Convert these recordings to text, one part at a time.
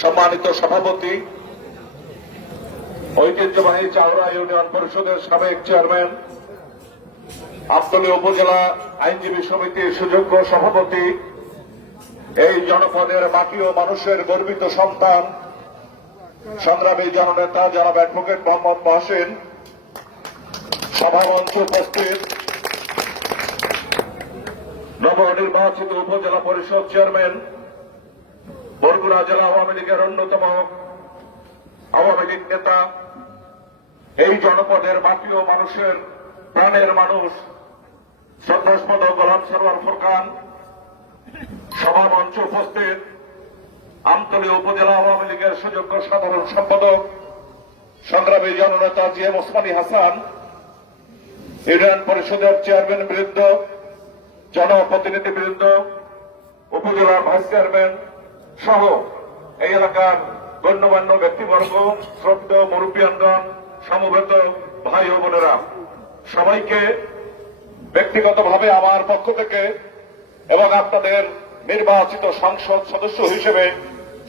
সম্মানিত সভাপতি, ঐতিহ্যবাহী চাওড়া ইউনিয়ন পরিষদের সাবেক চেয়ারম্যান, আমতলী উপজেলা আইনজীবী সমিতির সুযোগ্য সভাপতি, এই জনপদের মাটি ও মানুষের গর্বিত সন্তান, সংগ্রামী জননেতা জনাব অ্যাডভোকেট মোহাম্মদ মহসিন, সভামঞ্চে উপস্থিত নবনির্বাচিত উপজেলা পরিষদ চেয়ারম্যান, বরগুনা জেলা আওয়ামী লীগের অন্যতম আওয়ামী লীগ নেতা, এই জনপদের মাটি ও মানুষের প্রাণের মানুষ শ্রদ্ধাস্পদ গোলাম সরোয়ার ফুরকান, সভামঞ্চে উপস্থিত আমতলী উপজেলা আওয়ামী লীগের সুযোগ্য সাধারণ সম্পাদক, সংগ্রামী জননেতা G M Osmani Hasan, union পরিষদের চেয়ারম্যান বৃন্দ, জনপ্রতিনিধি বৃন্দ, উপজেলার ভাইস চেয়ারম্যান সহ এই এলাকার গণ্যমান্য ব্যক্তিবর্গ, শ্রদ্ধেয় মুরব্বিয়ানগণ, সমবেত ভাই ও বোনেরা, সবাইকে ব্যক্তিগতভাবে আমার পক্ষ থেকে এবং আপনাদের নির্বাচিত সংসদ সদস্য হিসেবে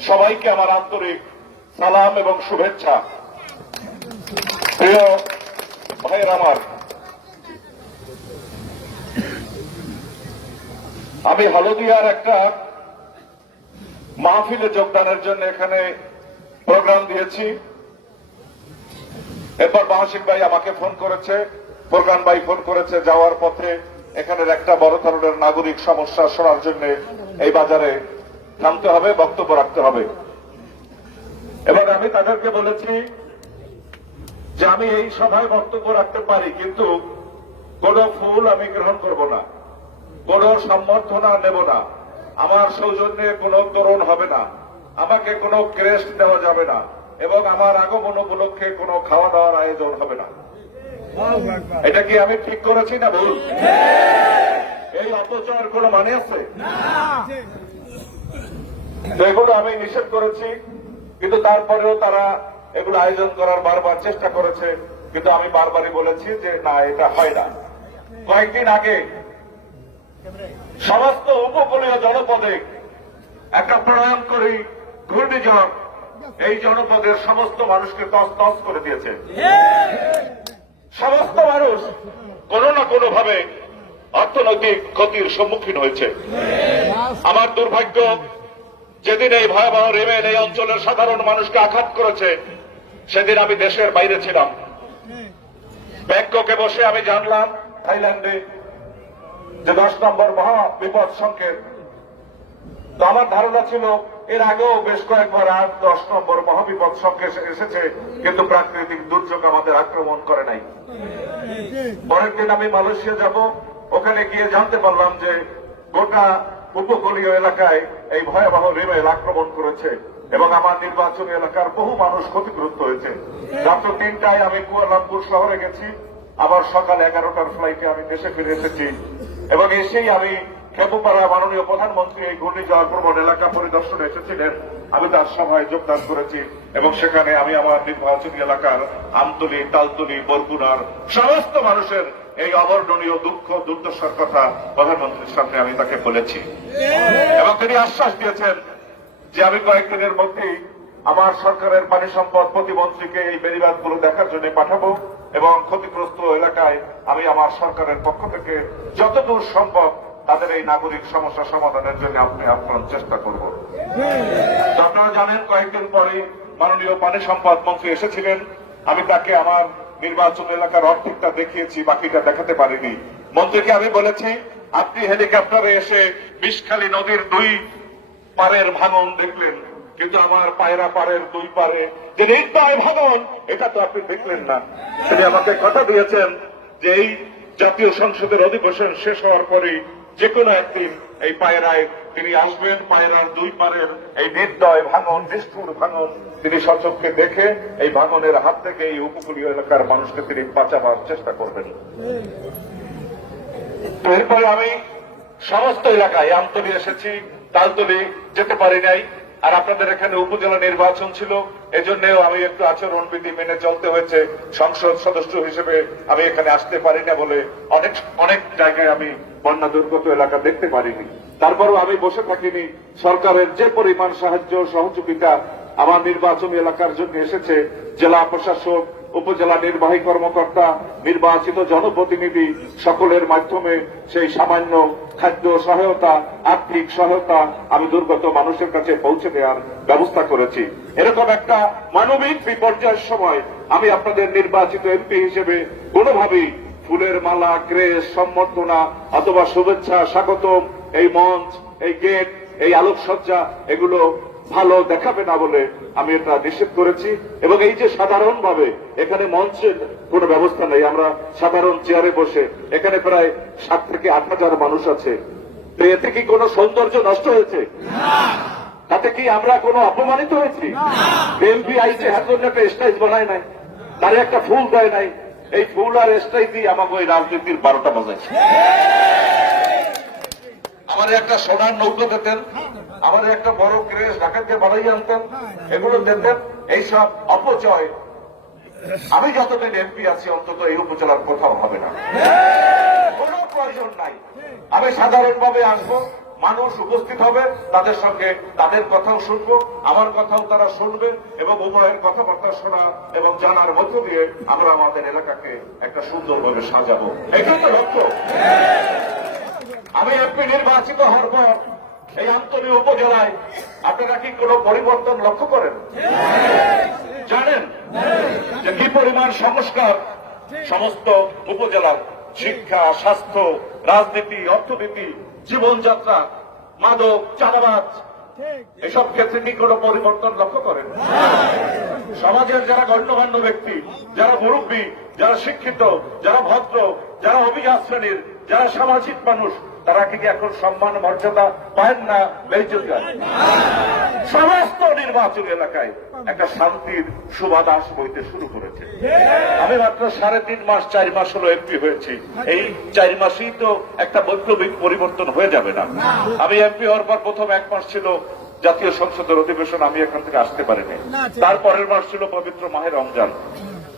সবাইকে আমার আন্তরিক সালাম এবং শুভেচ্ছা। প্রিয় ভাইয়ের আমার, আমি হলদিয়ার একটা মাহফিলে যোগদানের জন্য এখানে প্রোগ্রাম দিয়েছি। এরপর মাহসিক ভাই আমাকে ফোন করেছে, প্রোগ্রাম ভাই ফোন করেছে, যাওয়ার পথে এখানের একটা বড় ধরনের নাগরিক সমস্যা শোনার জন্য এই বাজারে থামতে হবে, বক্তব্য রাখতে হবে। এবং আমি তাদেরকে বলেছি যে আমি এই সভায় বক্তব্য রাখতে পারি, কিন্তু কোন ফুল আমি গ্রহণ করব না, কোন সম্বর্ধনা নেব না, আমার সৌজন্যে কোন তরুণ হবে না, আমাকে কোনো ক্রেস্ট দেওয়া যাবে না, এবং আমার আগমন উপলক্ষে কোনো খাওয়া দাওয়ার আয়োজন হবে না। এটা কি আমি ঠিক করেছি না ভুল? এই অপচয়ের কোন মানে আছে? এগুলো আমি নিষেধ করেছি, কিন্তু তারপরেও তারা এগুলো আয়োজন করার বারবার চেষ্টা করেছে, কিন্তু আমি বারবারই বলেছি যে না, এটা হয় না। কয়েকদিন আগে সমস্ত উপকূলীয় জনপদে একটা প্রলয়ঙ্করী ঘূর্ণিঝড় এই জনপদের সমস্ত মানুষকে তছনছ করে দিয়েছে। সমস্ত মানুষ কোন না কোন ভাবে অর্থনৈতিক ক্ষতির সম্মুখীন হয়েছে। আমার দুর্ভাগ্য, যেদিন এই ভয়াবহ রিমেন এই অঞ্চলের সাধারণ মানুষকে আঘাত করেছে, সেদিন আমি দেশের বাইরে ছিলাম। ব্যাংককে বসে আমি জানলাম থাইল্যান্ডে যে 10 নম্বর মহা বিপদ সংকেত। তো আমার ধারণা ছিল এর আগেও বেশ কয়েকবার 8-10 নম্বর মহাবিপদ সংকেত এসেছে, কিন্তু প্রাকৃতিক দুর্যোগ আমাদের আক্রমণ করে নাই। পরের দিন আমি মালয়েশিয়া যাব, ওখানে গিয়ে জানতে পারলাম যে গোটা উপকূলীয় এলাকায় এই ভয়াবহ রিমেল আক্রমণ করেছে এবং আমার নির্বাচনী এলাকার বহু মানুষ ক্ষতিগ্রস্ত হয়েছে। রাত্র 3টায় আমি কুয়ালালামপুর শহরে গেছি, আবার সকাল 11টার ফ্লাইটে আমি দেশে ফিরে এসেছি এবং এসেই আমি খেপুপাড়া মাননীয় প্রধানমন্ত্রী এই ঘূর্ণিঝড় প্রবণ এলাকা পরিদর্শনে এসেছিলেন। আমি তার সভায় যোগদান করেছি এবং সেখানে আমি আমার নির্বাচনী এলাকার আমতলী, তালতলী, বরগুনার সমস্ত মানুষের এই অবর্ণনীয় দুঃখ দুর্দশার কথা প্রধানমন্ত্রীর সামনে আমি তাকে বলেছি এবং তিনি আশ্বাস দিয়েছেন যে আমি কয়েকদিনের মধ্যেই আমার সরকারের পানি সম্পদ প্রতিমন্ত্রীকে এই বেড়িবাঁধগুলো দেখার জন্য পাঠাবো এবং ক্ষতিগ্রস্ত এলাকায় আমি আমার সরকারের পক্ষ থেকে যতদূর সম্ভব তাদের এই নাগরিক সমস্যা সমাধানের জন্য আপনি আপ্রাণ চেষ্টা করব। আপনারা জানেন, কয়েকদিন পরে মাননীয় পানি সম্পদ মন্ত্রী এসেছিলেন। আমি তাকে আমার নির্বাচন এলাকার অর্ধেকটা দেখিয়েছি, বাকিটা দেখাতে পারিনি। মন্ত্রীকে আমি বলেছি, আপনি হেলিকপ্টারে এসে বিষখালী নদীর 2 পারের ভাঙন দেখলেন, কিন্তু আমার পায়রা পাড়ের 2 পারে যে নির্দয় ভাঙন, এটা তো আপনি দেখলেন না। তিনি আমাকে কথা দিয়েছেন যে এই জাতীয় সংসদের অধিবেশন শেষ হওয়ার পরে যে কোনো একদিন এই পায়রায় তিনি আসবেন, পায়রার 2 পারের এই নির্দয় ভাঙন, নিষ্ঠুর ভাঙন তিনি সচক্ষে দেখে এই ভাঙনের হাত থেকে এই উপকূলীয় এলাকার মানুষকে তিনি বাঁচাবার চেষ্টা করবেন। তো এরপরে আমি সমস্ত এলাকায় আমতলী এসেছি, তালতলী যেতে পারি নাই, আর আপনাদের এখানে উপজেলা নির্বাচন ছিল, এজন্যও আমি একটু আচরণবিধি মেনে চলতে হয়েছে। সংসদ সদস্য হিসেবে আমি এখানে আসতে পারি না বলে অনেক জায়গায় আমি বন্যা দুর্গত এলাকা দেখতে পারিনি। তারপরও আমি বসে থাকিনি। সরকারের যে পরিমাণ সাহায্য সহযোগিতা আমার নির্বাচনী এলাকার জন্য এসেছে, জেলা প্রশাসক, উপজেলা নির্বাহী কর্মকর্তা, নির্বাচিত জনপ্রতিনিধি সকলের মাধ্যমে সেই সামান্য খাদ্য সহায়তা, আর্থিক সহায়তা আমি দুর্গত মানুষের কাছে পৌঁছে দেওয়ার ব্যবস্থা করেছি। এরকম একটা মানবিক বিপর্যয়ের সময় আমি আপনাদের নির্বাচিত এমপি হিসেবে কোনোভাবেই ফুলের মালা, ক্রেস, সম্বর্ধনা অথবা শুভেচ্ছা, স্বাগতম, এই মঞ্চ, এই গেট, এই আলোকসজ্জা এগুলো ভালো দেখাবে না বলে আমি এটা নিষেধ করেছি। এবং এই যে সাধারণভাবে এখানে মঞ্চের কোনো ব্যবস্থা নেই, আমরা সাধারণ চেয়ারে বসে, এখানে প্রায় 7 থেকে 8 হাজার মানুষ আছে, তো এতে কি কোনো সৌন্দর্য নষ্ট হয়েছে? তাতে কি আমরা কোনো অপমানিত হয়েছি? এমপি আইছে হার জন্য একটা স্টেজ বানায় নাই, তার একটা ফুল দেয় নাই, এই ফুল আর স্টেজ দিয়ে আমাকে ওই রাজনীতির 12টা বাজাইছে। আমার একটা সোনার নৌকো দিতেন, আমাদের একটা বড় ক্রেস ঢাকাতে বাড়াই আনতেন, এগুলো দিতেন। এইসব অপচয় আমি যতদিন এমপি আছি অন্তত এই উপজেলার কোথাও হবে না, কোনো প্রয়োজন নাই। আমি সাধারণভাবে আসবো, মানুষ উপস্থিত হবে, তাদের সঙ্গে তাদের কথাও শুনবো, আমার কথাও তারা শুনবে, এবং উভয়ের কথাবার্তা শোনা এবং জানার মধ্য দিয়ে আমরা আমাদের এলাকাকে একটা সুন্দরভাবে সাজাবো। এটাই তো লক্ষ্য। আমি এমপি নির্বাচিত হওয়ার পর এই আন্তরিক উপজেলায় আপনারা কি কোনো পরিবর্তন লক্ষ্য করেন? জানেন যে কি পরিমাণ সংস্কার সমস্ত উপজেলার শিক্ষা, স্বাস্থ্য, রাজনীতি, অর্থনীতি, জীবনযাত্রা, মাদক, চাঁদাবাজ এসব ক্ষেত্রে কি কোনো পরিবর্তন লক্ষ্য করেন? সমাজের যারা গণ্যমান্য ব্যক্তি, যারা মুরব্বী, যারা শিক্ষিত, যারা ভদ্র, যারা অভিজাত শ্রেণীর, যারা সামাজিক মানুষ, তারা কি এখন সম্মান মর্যাদা পায় না? সমস্ত নির্বাচন এলাকায় একটা শান্তির সুবাতাস বইতে শুরু করেছে। আমি মাত্র 3.5 মাস 4 মাস হলো এমপি হয়েছি, এই 4 মাসেই তো একটা বৈপ্লবিক পরিবর্তন হয়ে যাবে না। আমি এমপি হওয়ার পর প্রথম 1 মাস ছিল জাতীয় সংসদের অধিবেশন, আমি এখান থেকে আসতে পারিনি। তারপরের মাস ছিল পবিত্র মাহে রমজান।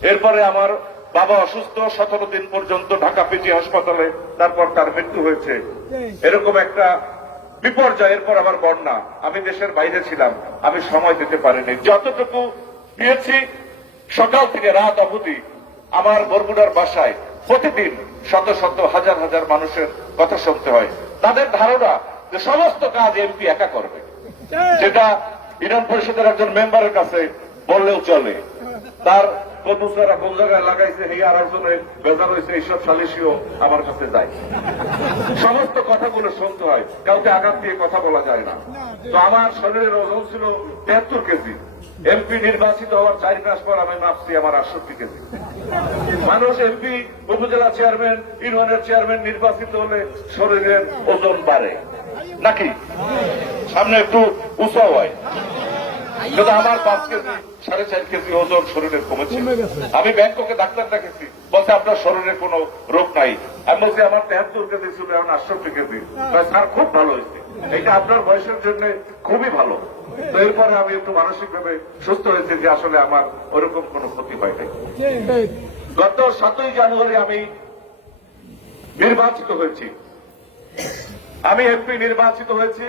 এরপরে আমার বাবা অসুস্থ, 17 দিন পর্যন্ত ঢাকা পিজি হাসপাতালে, তারপর তার মৃত্যু হয়েছে। এরকম একটা বিপর্যয়, এরপর আবার বন্যা, আমি দেশের বাইরে ছিলাম, আমি সময় দিতে পারিনি। যতটুকু দিয়েছি সকাল থেকে রাত অবধি আমার বরগুনার বাসায় প্রতিদিন শত শত হাজার হাজার মানুষের কথা শুনতে হয়। তাদের ধারণা যে সমস্ত কাজ এমপি একা করবে, যেটা ইউনিয়ন পরিষদের একজন মেম্বারের কাছে বললেও চলে। তার কবুতরা কোন জায়গায় লাগাইছে, এই আর একজনে বেজার হয়েছে, এইসব সালিশিও আমার কাছে যায়। সমস্ত কথাগুলো শুনতে হয়, কাউকে আঘাত দিয়ে কথা বলা যায় না। তো আমার শরীরের ওজন ছিল 73 কেজি। এমপি নির্বাচিত হওয়ার 4 মাস পর আমি মাপছি আমার 68 কেজি। মানুষ এমপি, উপজেলা চেয়ারম্যান, ইউনিয়নের চেয়ারম্যান নির্বাচিত হলে শরীরের ওজন বাড়ে নাকি? সামনে একটু উঁচা হয়, কিন্তু আমার 5 কেজি 4.5 কেজি ওজন শরীরের কমেছে। আমি ব্যাংককে ডাক্তার দেখেছি, বলছে আপনার শরীরে কোনো রোগ নাই। আমি বলছি আমার 73 কেজি ছিল, এখন 68 কেজি। স্যার খুব ভালো হয়েছে, এটা আপনার বয়সের জন্য খুবই ভালো। তো এরপরে আমি একটু মানসিকভাবে সুস্থ হয়েছে যে আসলে আমার ওরকম কোনো ক্ষতি হয় নাই। গত 7ই জানুয়ারি আমি নির্বাচিত হয়েছি। আমি এমপি নির্বাচিত হয়েছি।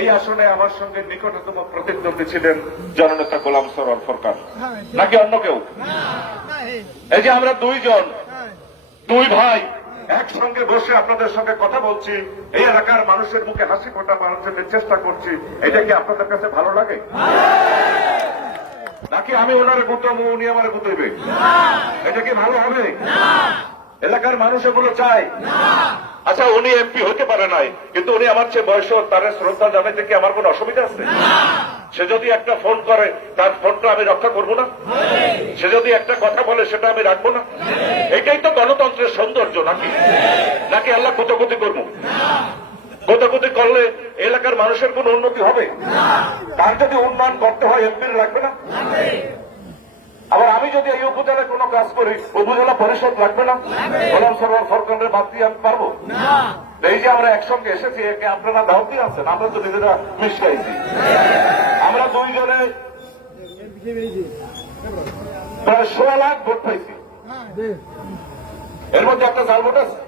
এই আসনে আমার সঙ্গে নিকটতম প্রতিদ্বন্দ্বী ছিলেন জননেতা গোলাম সরোয়ার ফরকান, নাকি অন্য কেউ? এই যে আমরা 2 জন, 2 ভাই একসঙ্গে বসে আপনাদের সঙ্গে কথা বলছি, এই এলাকার মানুষের মুখে হাসি ফোটা মানুষের চেষ্টা করছি, এটা কি আপনাদের কাছে ভালো লাগে? নাকি আমি ওনারে গুতাবো, উনি আমারে গুতাইবে? এটা কি ভালো হবে? এলাকার মানুষ এগুলো চায়। আচ্ছা, উনি এমপি হতে পারে নাই, কিন্তু উনি আমার চেয়ে বয়স, তার শ্রদ্ধা জানাইতে কি আমার কোনো অসুবিধা আছে? সে যদি একটা ফোন করে, তার ফোনটা আমি রক্ষা করবো না? সে যদি একটা কথা বলে, সেটা আমি রাখবো না? এটাই তো গণতন্ত্রের সৌন্দর্য, নাকি? নাকি আল্লাহ কোতাকুতি করবো? কোতাকুতি করলে এলাকার মানুষের কোন উন্নতি হবে? তার যদি উন্নয়ন করতে হয়, এমপির লাগবে না? আবার আমি যদি এই উপজেলায় কোনো কাজ করি, উপজেলা পরিষদ লাগবে না? গোলাম সরোয়ার ফরকানের বাদ দিয়ে আমি পারবো? এই যে আমরা একসঙ্গে এসেছি, একে আপনারা দাওয়াত দিয়ে আছেন, আমরা তো নিজেরা মিশাইছি। আমরা 2 জনে প্রায় 16 লাখ ভোট পাইছি। এর মধ্যে একটা জাল ভোট আছে।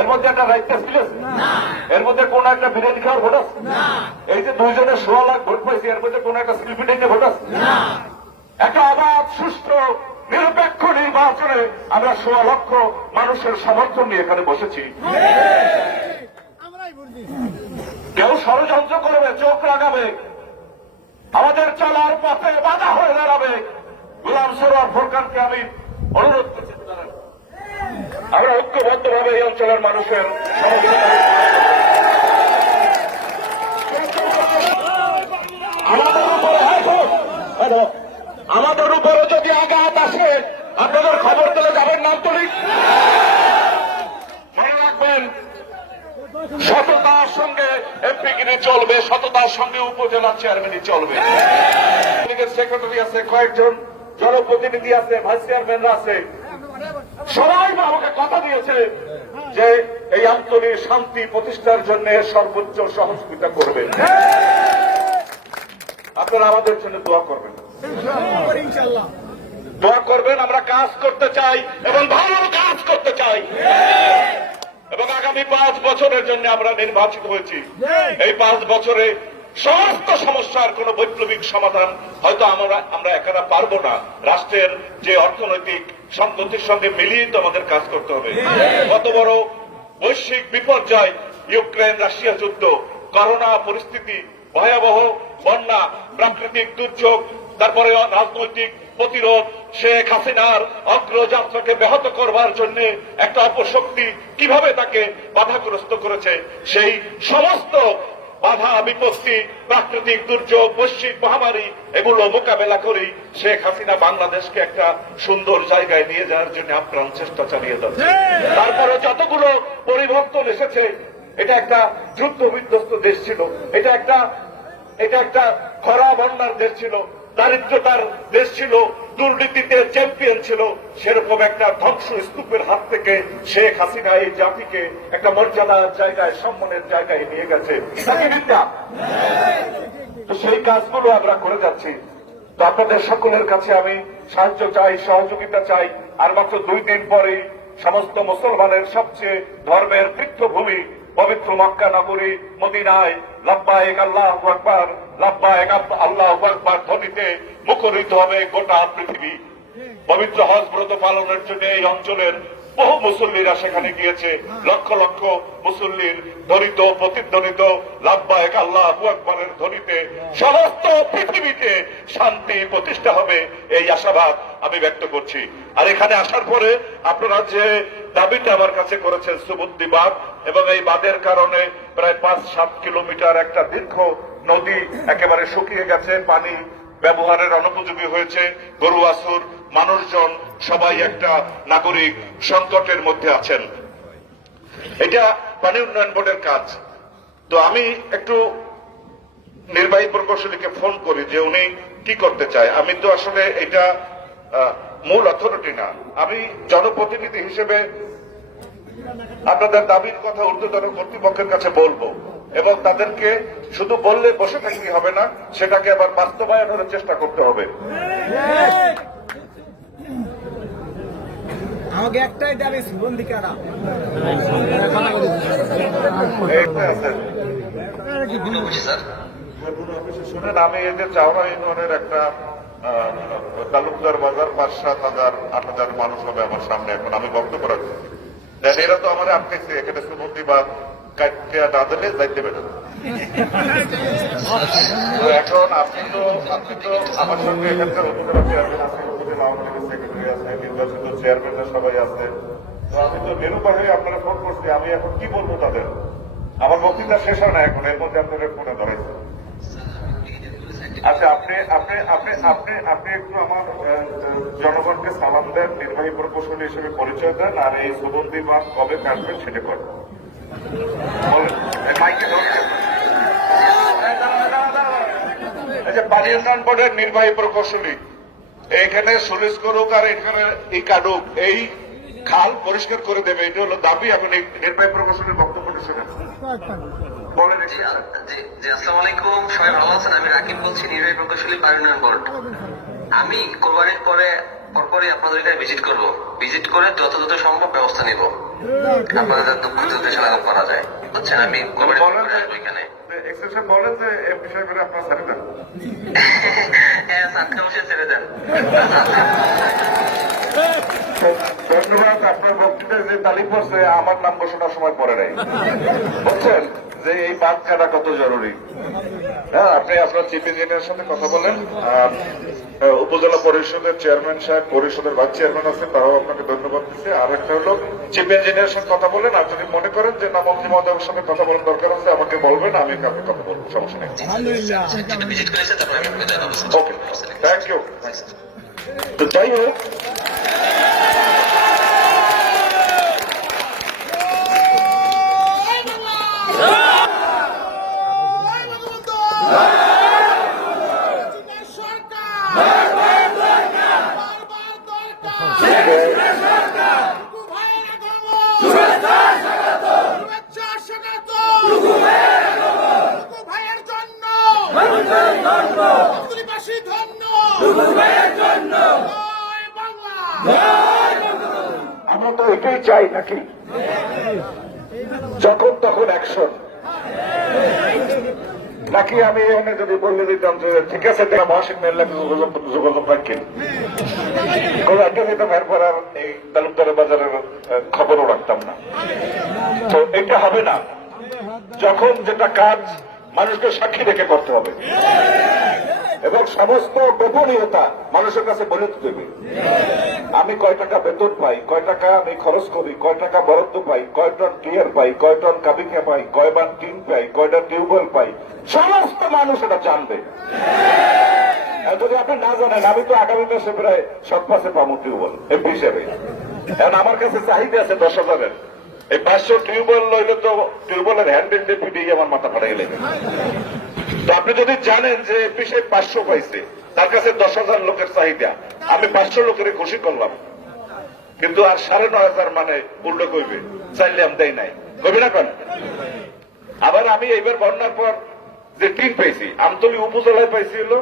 এর মধ্যে একটা রাইট ছিল, এর মধ্যে কোন একটা বিরিয়ানি খাওয়ার ভোট আছে? এই যে 2 জনের 16 লাখ ভোট পাইছে, এর মধ্যে কোন একটা শিল্পী ডেকে ভোট আছে? একটা অবাধ সুষ্ঠু নিরপেক্ষ নির্বাচনে আমরা 16 লক্ষ মানুষের সমর্থন নিয়ে এখানে বসেছি। কেউ ষড়যন্ত্র করবে, চোখ রাগাবে, আমাদের চলার পথে বাধা হয়ে দাঁড়াবে, গোলাম সরোয়ার ফোরকানকে আমি অনুরোধ করছি, আমরা ঐক্যবদ্ধভাবে এই অঞ্চলের মানুষের সহযোগিতা আমাদের উপরে যদি আঘাত আসে আপনাদের খবর দিলে যাবেন, নাম তুলি। মনে রাখবেন, সততার সঙ্গে এমপিগিরি চলবে, সততার সঙ্গে উপজেলা চেয়ারম্যানই চলবে। লীগের সেক্রেটারি আছে, কয়েকজন জনপ্রতিনিধি আছে, ভাইস চেয়ারম্যানরা আছে, সবাই আমাকে কথা দিয়েছে যে এই আঞ্চলিক শান্তি প্রতিষ্ঠার জন্য সর্বোচ্চ সহযোগিতা করবেন। আপনারা আমাদের জন্য দোয়া করবেন, দোয়া করবেন। আমরা কাজ করতে চাই এবং ভালো কাজ করতে চাই, এবং আগামী 5 বছরের জন্য আমরা নির্বাচিত হয়েছি। এই 5 বছরে সমস্ত সমস্যার কোন বৈপ্লবিক সমাধান হয়তো আমরা একারা পারবো না। রাষ্ট্রের যে অর্থনৈতিক সংগতির সঙ্গে মিলিয়ে তো আমাদের কাজ করতে হবে। কত বড় বৈশ্বিক বিপর্যয়, ইউক্রেন রাশিয়া যুদ্ধ, করোনা পরিস্থিতি, ভয়াবহ বন্যা, প্রাকৃতিক দুর্যোগ, তারপরে রাজনৈতিক প্রতিরোধ, শেখ হাসিনার অগ্রযাত্রাকে ব্যাহত করবার জন্য একটা অপশক্তি কিভাবে তাকে বাধাগ্রস্ত করেছে, সেই সমস্ত বাধা বিপত্তি, প্রাকৃতিক দুর্যোগ, বৈশ্বিক মহামারী, এগুলো মোকাবেলা করেই শেখ হাসিনা বাংলাদেশকে একটা সুন্দর জায়গায় নিয়ে যাওয়ার জন্য আপ্রাণ চেষ্টা চালিয়ে যাচ্ছে। তারপরে যতগুলো পরিবর্তন এসেছে, এটা একটা যুদ্ধ বিধ্বস্ত দেশ ছিল, এটা একটা খরা বন্যার দেশ ছিল, দারিদ্রতার দেশ ছিল, দুর্নীতিতে চ্যাম্পিয়ন ছিল। সেরকম একটা ধ্বংস স্তূপের হাত থেকে শেখ হাসিনা এই জাতিকে একটা মর্যাদার জায়গায়, সম্মানের জায়গায় নিয়ে গেছে। তো সেই কাজগুলো আমরা করে যাচ্ছি। তো আপনাদের সকলের কাছে আমি সাহায্য চাই, সহযোগিতা চাই। আর মাত্র 2 দিন পরেই সমস্ত মুসলমানের সবচেয়ে ধর্মের তীর্থভূমি পবিত্র মক্কা নগরী মদিনায় লাব্বাইক আল্লাহু আকবার, লাব্বাইক আল্লাহু আকবার ধ্বনিতে মুখরিত হবে গোটা পৃথিবী। পবিত্র হজ ব্রত পালনের জন্য এই অঞ্চলের বহু মুসল্লিরা সেখানে গিয়েছে। লক্ষ লক্ষ মুসল্লির ধ্বনিত প্রতিধ্বনিত লাব্বাইক আল্লাহু আকবারের ধ্বনিতে সমস্ত পৃথিবীতে শান্তি প্রতিষ্ঠা হবে, এই আশাবাদ আমি ব্যক্ত করছি। আর এখানে আসার পরে আপনারা যে দাবিটা আমার কাছে করেছেন সুবুদ্ধি বাঁধ, এবং এই বাঁধের কারণে প্রায় 5-7 কিলোমিটার একটা দীর্ঘ নদী একেবারে শুকিয়ে গেছে, পানি ব্যবহারের অনুপযোগী হয়েছে, গরু বাছুর মানুষজন সবাই একটা নাগরিক সংকটের মধ্যে আছেন। এটা পানি উন্নয়ন বোর্ডের কাজ। তো আমি একটু নির্বাহী প্রকৌশলীকে ফোন করি যে উনি কি করতে চায়। আমি তো আসলে এটা মূল অথরিটি না, আমি জনপ্রতিনিধি হিসেবে আপনাদের দাবির কথা ঊর্ধ্বতন কর্তৃপক্ষের কাছে বলবো, এবং তাদেরকে শুধু বললে বসে থাকতে হবে না, সেটাকে আবার বাস্তবায়নের চেষ্টা করতে হবে। আমাকে একটাই দাবি, বন্দি কারা শুনেন, আমি এই যে চাওড়া ইউনিয়নের একটা তালুকদার বাজার 5-7,000-8,000 মানুষ হবে আমার সামনে, এখন আমি বক্তব্য রাখছি। এরা তো আমার আটকেছে, এখানে সুবন্ধি বা কাটতে না দিলে যাইতে পারে। এখন আপনি তো আমার সঙ্গে এখানকার উপজেলা চেয়ারম্যান আছে, উপজেলা আওয়ামী লীগের সেক্রেটারি আছে, নির্বাচিত চেয়ারম্যানরা সবাই আছে। তো আমি তো নিরুপায় আপনারা ফোন করছি, আমি এখন কি বলবো তাদের? আমার বক্তৃতা শেষ হয় না এখন, এর মধ্যে আপনাদের ফোনে ধরেছে। আচ্ছা, আপনি একটু আমার জনগণকে সালাম দেন, নির্বাহী প্রকৌশলী হিসেবে পরিচয় দেন, আর এই সুবন্ধি বাঁধ কবে কাটবেন সেটা করেন। পানি উন্নয়ন বোর্ডের নির্বাহী প্রকৌশলী এখানে সুলিশ করুক আর এখানে এই কাটুক, এই খাল পরিষ্কার করে দেবে, এটা হলো দাবি। আমি নির্বাহী প্রকৌশলীর বক্তব্য সেখানে বলেন। আসসালামু আলাইকুম, সবাই ভালো আছেন? আমি রাকিব বলছি, নির্বাহী প্রকৌশলী পানি উন্নয়ন বোর্ড। আমি কোরবানির পরে আপনাদের এখানে ভিজিট করব, ভিজিট করে যথাযথ সম্ভব ব্যবস্থা নিব। আপনাদের দুঃখ দুর্দশা লাঘব করা যায়। বুঝছেন, আমি কমিটি বলেন করে আসবো এখানে। এক্সেপশন বলেন যে এমপি সাহেবের আপনার ছেড়ে দেন। হ্যাঁ, সাতটা বসে ছেড়ে দেন। ধন্যবাদ। আপনার বক্তৃতায় যে তালিম পড়ছে আমার নাম ঘোষণার সময় পড়ে নাই। বুঝছেন যে এই বাদ কাটা কত জরুরি। হ্যাঁ, আপনি আপনার চিফ ইঞ্জিনিয়ারের সাথে কথা বলেন। উপজেলা পরিষদের চেয়ারম্যান সাহেব, পরিষদের ভাইস চেয়ারম্যান আছে, তারাও আপনাকে ধন্যবাদ দিচ্ছে। আর একটা হলো চিফ ইঞ্জিনিয়ারের সাথে কথা বলেন। আর যদি মনে করেন যে না মন্ত্রী মহোদয়ের সাথে কথা বলার দরকার আছে, আমাকে বলবেন, আমি কাউকে কথা বলবো, সমস্যা নেই। কিন্তু ভিজিট করেছে, তারপরে আমি বিদায় হবো। ওকে, থ্যাংক ইউ। তো যাই হোক, আমরা তো এটাই চাই নাকি, যখন তখন অ্যাকশন, নাকি আমি এখানে যদি বলে দিতাম যে ঠিক আছে তারা মহাসিন মেল্লাকে যোগাযোগ রাখেন, কোনো একটা দিতাম, এরপর আর এই তালুকদারের বাজারের খবরও রাখতাম না। তো এটা হবে না। যখন যেটা কাজ মানুষকে সাক্ষী রেখে করতে হবে এবং সমস্ত গোপনীয়তা মানুষের কাছে বলে দিতে হবে। আমি কয় টাকা বেতন পাই, কয় টাকা আমি খরচ করি, কয় টাকা বরাদ্দ পাই, কয় টন ক্লিয়ার পাই, কয় টন কাবিকা পাই, কয় বার টিন পাই, কয়টা টিউবওয়েল পাই, সমস্ত মানুষ এটা জানবে। আর যদি আপনি না জানেন, আমি তো আগামী মাসে প্রায় 7 মাসে পাবো টিউবওয়েল এমপি হিসেবে। এখন আমার কাছে চাহিদা আছে 10,000-এর। এই 500 টিউবওয়েল লইলে তো টিউবওয়েলের হ্যান্ডেল দিয়ে পিটিয়ে আমার মাথা ফাটাই লেগে। তো আপনি যদি জানেন যে এমপি সাহেব 500 পাইছে, তার কাছে 10,000 লোকের চাহিদা, আমি 500 লোকের খুশি করলাম, কিন্তু আর 9,500 মানে উল্টো কইবে চাইলাম দেয় নাই, কইবে না কেন? আবার আমি এইবার বন্যার পর যে টিন পাইছি, আমতলী উপজেলায় পাইছি হলো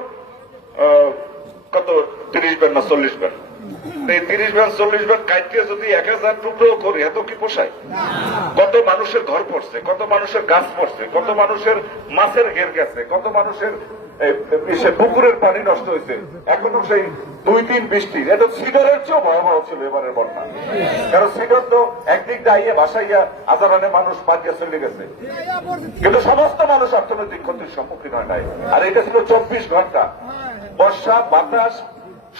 কত 30 ব্যান না 40 ব্যান। এই 30 ব্যান 40 ব্যান কাটিয়ে যদি 1000 টুকরো করি, এত কি পোষায়? কত মানুষের ঘর পড়ছে, কত মানুষের গাছ পড়ছে, কত মানুষের মাছের ঘের গেছে, কত মানুষের পুকুরের পানি নষ্ট হয়েছে। এখনো সেই 2-3 বৃষ্টির, এটা সিডরের চেয়েও ভয়াবহ ছিল এবারের বন্যা। কারণ সিডর তো একদিক দাঁড়িয়ে ভাসাইয়া আজারানে মানুষ বাড়িয়ে চলে গেছে, কিন্তু সমস্ত মানুষ অর্থনৈতিক ক্ষতির সম্মুখীন হয় নাই। আর এটা ছিল 24 ঘন্টা। বর্ষা, বাতাস,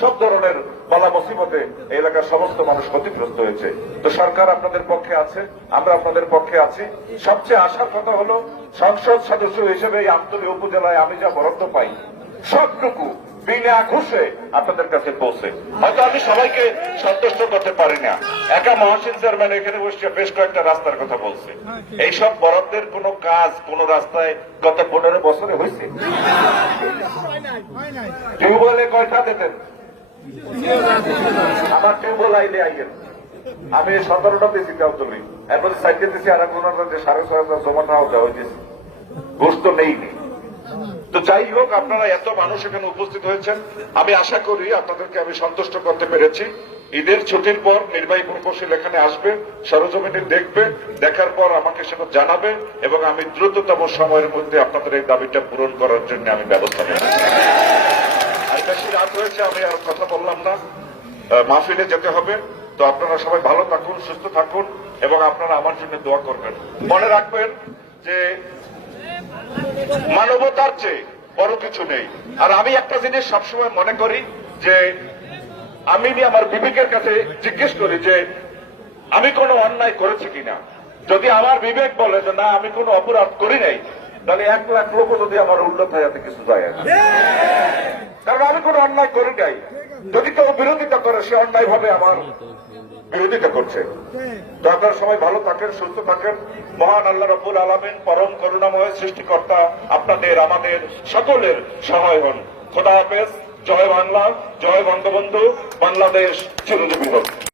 সব ধরনের বালা মুসিবতে এই এলাকার সমস্ত মানুষ ক্ষতিগ্রস্ত হয়েছে। তো সরকার আপনাদের পক্ষে আছে, আমরা আপনাদের পক্ষে আছি। সবচেয়ে আশার কথা হলো সংসদ সদস্য হিসেবে এই আমতলী উপজেলায় আমি যা বরাদ্দ পাই, সবটুকু বিনা ঘুষে আপনাদের কাছে পৌঁছে। হয়তো আমি সবাইকে সন্তুষ্ট করতে পারি না। একা মহাসিন চেয়ারম্যান এখানে বসে বেশ কয়েকটা রাস্তার কথা বলছে। এইসব বরাদ্দের কোন কাজ কোন রাস্তায় গত 15 বছরে হয়েছে? টিউবওয়েলে কয়টা দিতেন? আমার টিউবওয়েল আইলে আইয়েন, আমি 17টা দিয়েছি কাউতলি, এরপর সাইকেল দিয়েছি আর একজনের 6,500 জমা নেওয়া দেওয়া হয়েছে, ঘুষ তো নেইনি। তো যাই হোক, আপনারা এত মানুষ এখানে উপস্থিত হয়েছেন, আমি আশা করি আপনাদেরকে আমি সন্তুষ্ট করতে পেরেছি। ঈদের ছুটির পর নির্বাহী প্রকৌশল এখানে আসবে, সরজমিনে দেখবে, দেখার পর আমাকে সেটা জানাবে এবং আমি দ্রুততম সময়ের মধ্যে আপনাদের এই দাবিটা পূরণ করার জন্য আমি ব্যবস্থা নেব। আর বেশি রাত হয়েছে, আমি আর কথা বললাম না, মাহফিলে যেতে হবে। তো আপনারা সবাই ভালো থাকুন, সুস্থ থাকুন এবং আপনারা আমার জন্য দোয়া করবেন। মনে রাখবেন যে মানবতার চেয়ে বড় কিছু নেই। আর আমি একটা জিনিস সবসময় মনে করি যে আমি আমার বিবেকের কাছে জিজ্ঞেস করি যে আমি কোনো অন্যায় করেছি কিনা। যদি আমার বিবেক বলে যে না আমি কোনো অপরাধ করি নাই, তাহলে 1 লাখ লোক যদি আমার উন্নত হয় এতে কিছু যায় না, কারণ আমি কোনো অন্যায় করি নাই। যদি কেউ বিরোধিতা করে, সে অন্যায় ভাবে আমার বিরোধিতা করছে। তো আপনারা সবাই ভালো থাকেন, সুস্থ থাকেন। মহান আল্লাহ রাব্বুল আলামিন পরম করুণাময় সৃষ্টিকর্তা আপনাদের আমাদের সকলের সহায় হন। খোদা হাফেজ। জয় বাংলা, জয় বঙ্গবন্ধু, বাংলাদেশ চিরজীবী হোক।